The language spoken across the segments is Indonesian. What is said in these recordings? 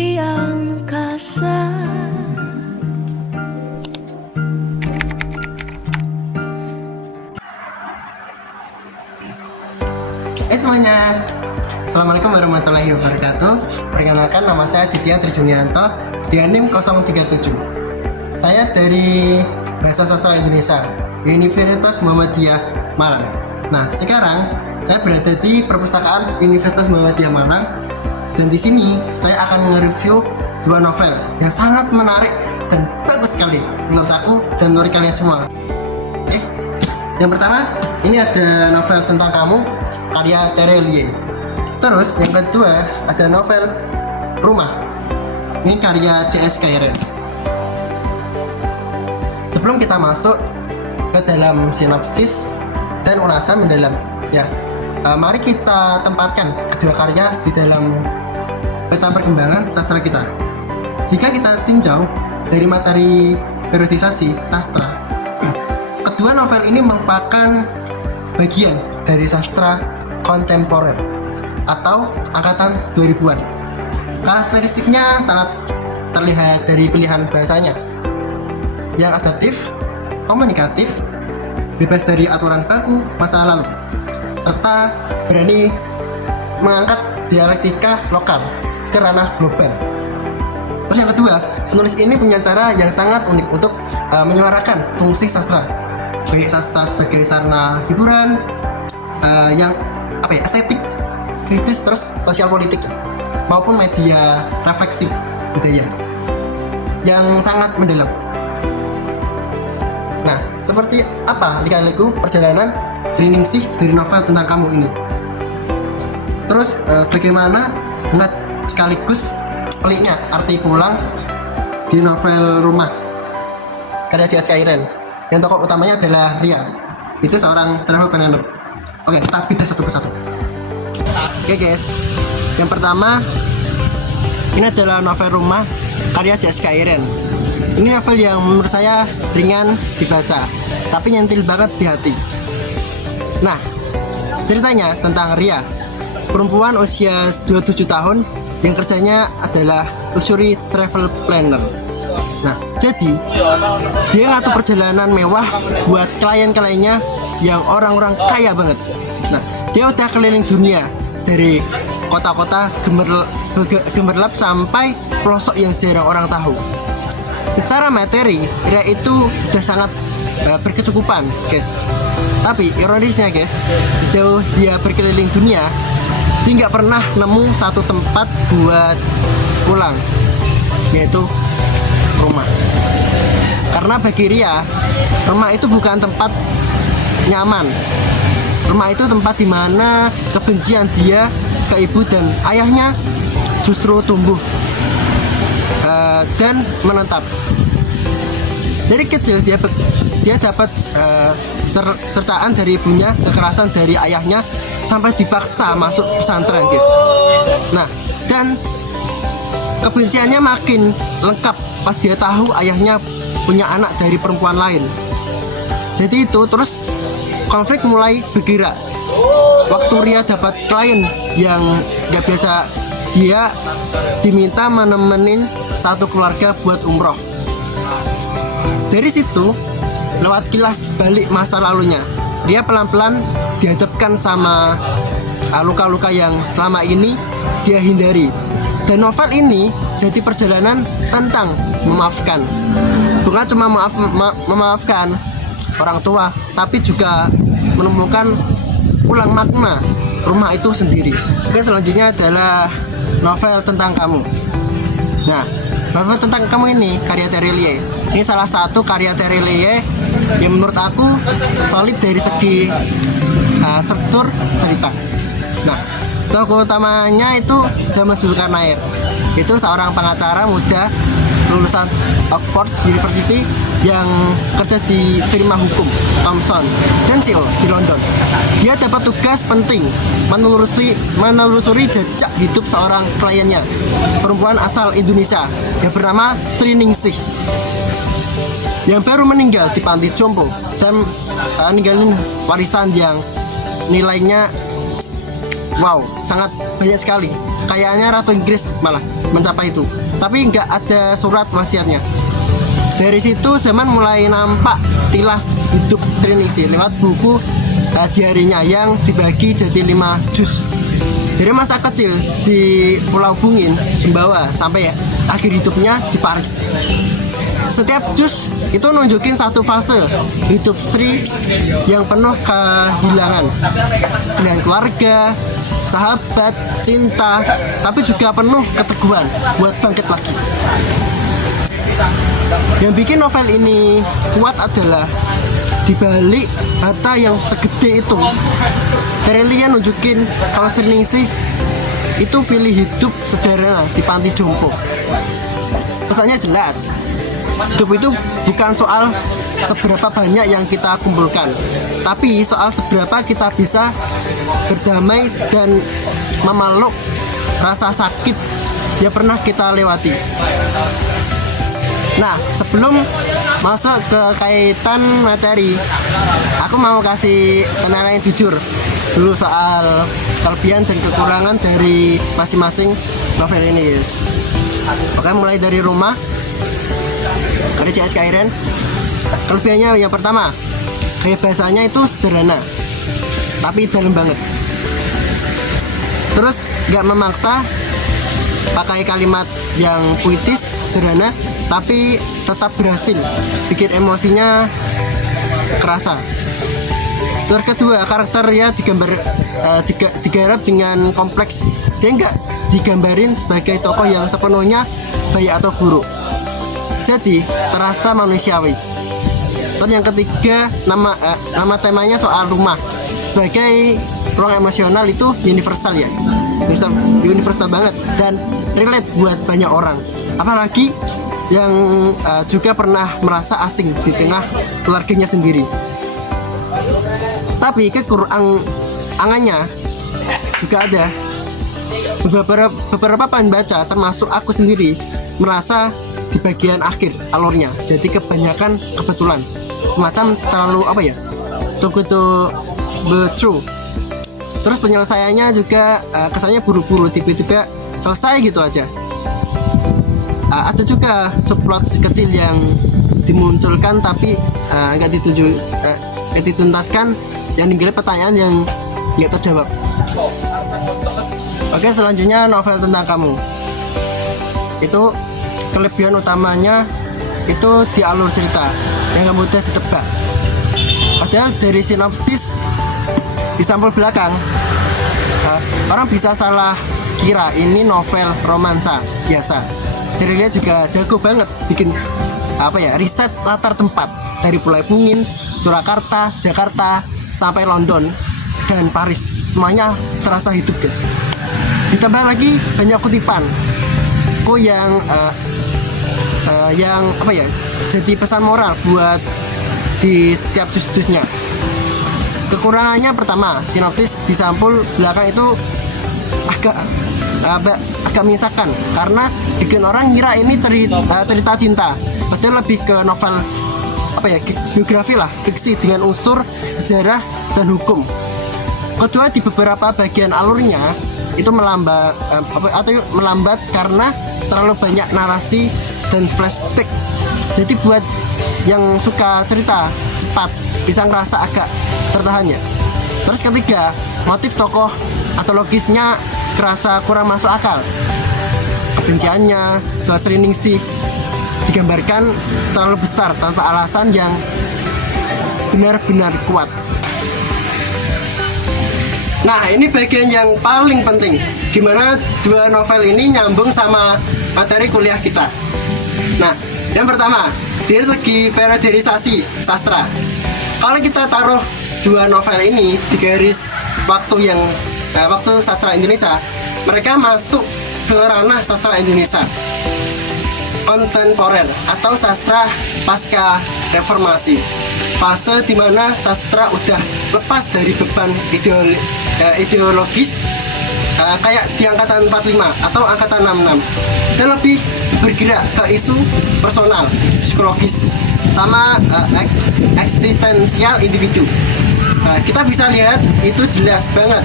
di angkasa. Semuanya, Assalamualaikum warahmatullahi wabarakatuh. Perkenalkan, nama saya Ditya Trijunianto dengan NIM 037. Saya dari Bahasa Sastra Indonesia, Universitas Muhammadiyah Malang. Nah, sekarang saya berada di Perpustakaan Universitas Muhammadiyah Malang, dan di sini saya akan nge-review dua novel yang sangat menarik dan bagus sekali menurut aku dan menurut kalian semua. Yang pertama, ini ada novel Tentang Kamu karya Terelie. Terus yang kedua ada novel Rumah, ini karya C.S. Kairen. Sebelum kita masuk ke dalam sinopsis dan ulasan mendalam, mari kita tempatkan kedua karya di dalam peta perkembangan sastra kita. Jika kita tinjau dari materi periodisasi sastra, kedua novel ini merupakan bagian dari sastra kontemporer atau angkatan 2000-an. Karakteristiknya sangat terlihat dari pilihan bahasanya yang adaptif, komunikatif, bebas dari aturan baku masa lalu, serta berani mengangkat dialektika lokal ke ranah global. Terus yang kedua, penulis ini punya cara yang sangat unik untuk menyuarakan fungsi sastra, baik sastra sebagai sarana hiburan, yang estetik, kritis, terus sosial politik, maupun media refleksi budaya yang sangat mendalam. Nah, seperti apa lika-liku perjalanan Sriningsih dari novel Tentang Kamu ini? Terus bagaimana net sekaligus peliknya arti pulang di novel Rumah karya C.S. Kairen, yang tokoh utamanya adalah Ria. Itu seorang travel planner. Oke, kita bedah satu persatu. Oke guys, yang pertama ini adalah novel Rumah karya C.S. Kairen. Ini novel yang menurut saya ringan dibaca, tapi nyentil banget di hati. Nah, ceritanya tentang Ria, perempuan usia 27 tahun yang kerjanya adalah luxury travel planner. Nah, jadi dia ngatur perjalanan mewah buat klien-kliennya yang orang-orang kaya banget. Nah, dia udah keliling dunia dari kota-kota gemerlap sampai pelosok yang jarang orang tahu. Secara materi, Ria itu udah sangat berkecukupan, guys. Tapi ironisnya, guys, sejauh dia berkeliling dunia, dia nggak pernah nemu satu tempat buat pulang, yaitu rumah. Karena bagi Ria, rumah itu bukan tempat nyaman. Rumah itu tempat di mana kebencian dia ke ibu dan ayahnya justru tumbuh dan menetap. Dari kecil dia dapat cercaan dari ibunya, kekerasan dari ayahnya, sampai dipaksa masuk pesantren, guys. Nah, dan kebenciannya makin lengkap pas dia tahu ayahnya punya anak dari perempuan lain. Jadi itu terus konflik mulai bergerak. Waktu Ria dapat klien yang gak biasa, dia diminta menemenin satu keluarga buat umroh. Dari situ, lewat kilas balik masa lalunya, Ria pelan-pelan dihadapkan sama luka-luka yang selama ini dia hindari. Dan novel ini jadi perjalanan tentang memaafkan. Bukan cuma memaafkan orang tua, tapi juga menemukan ulang makna rumah itu sendiri. Oke, selanjutnya adalah novel Tentang Kamu. Nah, novel Tentang Kamu ini karya Terelie. Ini salah satu karya Terelie yang menurut aku solid dari segi struktur cerita. Nah, tokoh utamanya itu Zaman Zulkarnain. Itu seorang pengacara muda lulusan Oxford University yang kerja di firma hukum Thomson dan CEO di London. Dia dapat tugas penting menelusuri jejak hidup seorang kliennya, perempuan asal Indonesia yang bernama Sriningsih, yang baru meninggal di panti jompo dan ninggalin warisan yang nilainya wow, sangat banyak sekali. kekayaannya Ratu Inggris malah mencapai itu. Tapi nggak ada surat wasiatnya. Dari situ Zaman mulai nampak tilas hidup Sriningsih lewat buku diarinya yang dibagi jadi 5 juz. Dari masa kecil di Pulau Bungin, Sumbawa sampai akhir hidupnya di Paris. Setiap juz itu nunjukin satu fase hidup Sri yang penuh kehilangan dengan keluarga, sahabat, cinta, tapi juga penuh keteguhan buat bangkit lagi. Yang bikin novel ini kuat adalah dibalik harta yang segede itu, Terelia nunjukin kalau Sriningsih itu pilih hidup sederhana di panti jompo. Pesannya jelas, hidup itu bukan soal seberapa banyak yang kita kumpulkan, tapi soal seberapa kita bisa berdamai dan memeluk rasa sakit yang pernah kita lewati. Nah, sebelum masuk ke kaitan materi, aku mau kasih penilaian jujur dulu soal kelebihan dan kekurangan dari masing-masing novel ini, guys. Oke, mulai dari rumah dari CS Kairen. Kelebihannya yang pertama, gaya bahasanya itu sederhana tapi dalam banget. Terus gak memaksa, pakai kalimat yang puitis, sederhana, tapi tetap berhasil bikin emosinya kerasa. Terus kedua, karakternya digarap dengan kompleks. Dia nggak digambarin sebagai tokoh yang sepenuhnya baik atau buruk, jadi terasa manusiawi. Terus yang ketiga, nama temanya soal rumah sebagai ruang emosional itu universal ya, universal banget dan relate buat banyak orang, apalagi yang juga pernah merasa asing di tengah keluarganya sendiri. Tapi kekurangannya juga ada. Beberapa pembaca termasuk aku sendiri merasa di bagian akhir alurnya jadi kebanyakan kebetulan, semacam terlalu too good to be true. Terus penyelesaiannya juga kesannya buru-buru, tiba-tiba selesai gitu aja. Ada juga subplot kecil yang dimunculkan tapi nggak dituntaskan, yang ninggalin pertanyaan yang nggak terjawab. Oke, selanjutnya novel tentang kamu. Itu kelebihan utamanya itu di alur cerita yang nggak mudah ditebak. Padahal dari sinopsis di sampul belakang, orang bisa salah kira ini novel romansa biasa. Terelia juga jago banget bikin riset latar tempat dari Pulau Bungin, Surakarta, Jakarta sampai London dan Paris. Semuanya terasa hidup, guys. Ditambah lagi banyak kutipan yang jadi pesan moral buat di setiap juz-juznya. Kekurangannya pertama, sinopsis di sampul belakang itu agak menyisakan karena bikin orang ngira ini cerita cinta, padahal lebih ke novel biografi lah, fiksi dengan unsur sejarah dan hukum. Kedua, di beberapa bagian alurnya itu melambat karena terlalu banyak narasi dan flashback. Jadi buat yang suka cerita cepat bisa ngerasa agak tertahan ya. Terus ketiga, motif tokoh atau logisnya kerasa kurang masuk akal. Kebenciannya ke Sriningsih digambarkan terlalu besar tanpa alasan yang benar-benar kuat. Nah, ini bagian yang paling penting, gimana dua novel ini nyambung sama materi kuliah kita. Nah, yang pertama, dari segi periodisasi sastra. Kalau kita taruh dua novel ini di garis waktu sastra Indonesia, mereka masuk ke ranah sastra Indonesia kontemporer atau sastra pasca reformasi, fase di mana sastra udah lepas dari beban ideologis kayak di angkatan 45 atau angkatan 66, dan lebih bergerak ke isu personal, psikologis, sama eksistensial individu. Kita bisa lihat itu jelas banget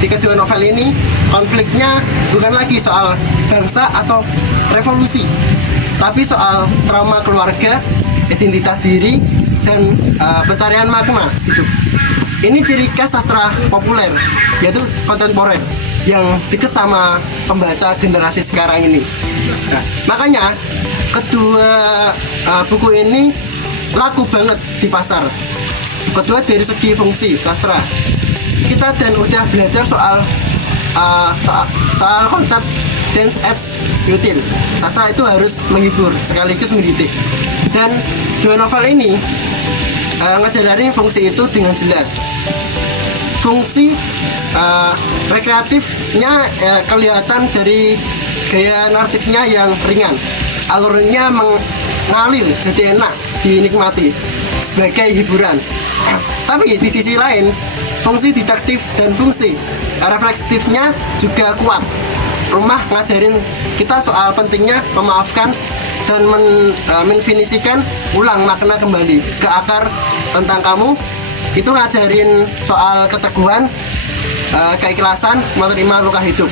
di kedua novel ini konfliknya bukan lagi soal bangsa atau revolusi, tapi soal trauma keluarga, identitas diri, dan pencarian makna hidup. Ini ciri khas sastra populer, yaitu kontemporer, yang dekat sama pembaca generasi sekarang ini. Nah, makanya kedua buku ini laku banget di pasar. Kedua dari segi fungsi sastra, kita dan udah belajar soal konsep dance as util. Sastra itu harus menghibur sekaligus mendidik. Dan dua novel ini ngejalanin fungsi itu dengan jelas. Fungsi rekreatifnya kelihatan dari gaya naratifnya yang ringan, alurnya mengalir jadi enak dinikmati sebagai hiburan. Tapi di sisi lain, fungsi didaktif dan fungsi reflektifnya juga kuat. Rumah ngajarin kita soal pentingnya memaafkan dan mendefinisikan ulang makna kembali ke akar tentang kamu. Itu ngajarin soal keteguhan, keikhlasan menerima luka hidup.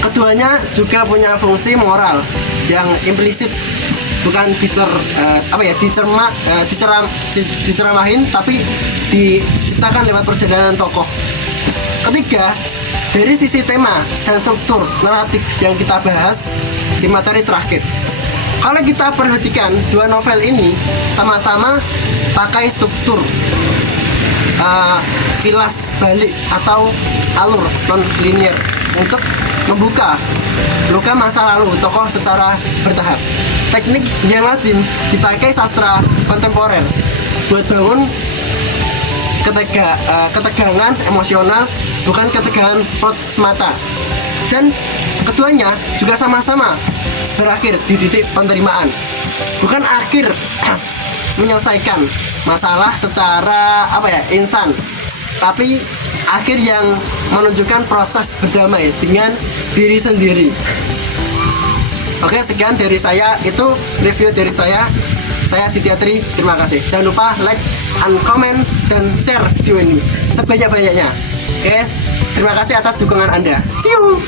Keduanya juga punya fungsi moral yang implisit, bukan diceramahin, tapi diciptakan lewat perjalanan tokoh. Ketiga, dari sisi tema dan struktur naratif yang kita bahas di materi terakhir, kalau kita perhatikan dua novel ini sama-sama pakai struktur kilas balik atau alur non linear untuk membuka luka masa lalu tokoh secara bertahap. Teknik yang lazim dipakai sastra kontemporer buat bangun ketegangan emosional, bukan ketegangan plot semata. Dan keduanya juga sama-sama berakhir di titik penerimaan, bukan akhir menyelesaikan masalah secara instan, tapi akhir yang menunjukkan proses berdamai dengan diri sendiri. Oke, sekian dari saya, itu review dari saya. Saya Ditya Tri, terima kasih. Jangan lupa like and comment dan share video ini sebanyak-banyaknya. Oke, terima kasih atas dukungan Anda. See you.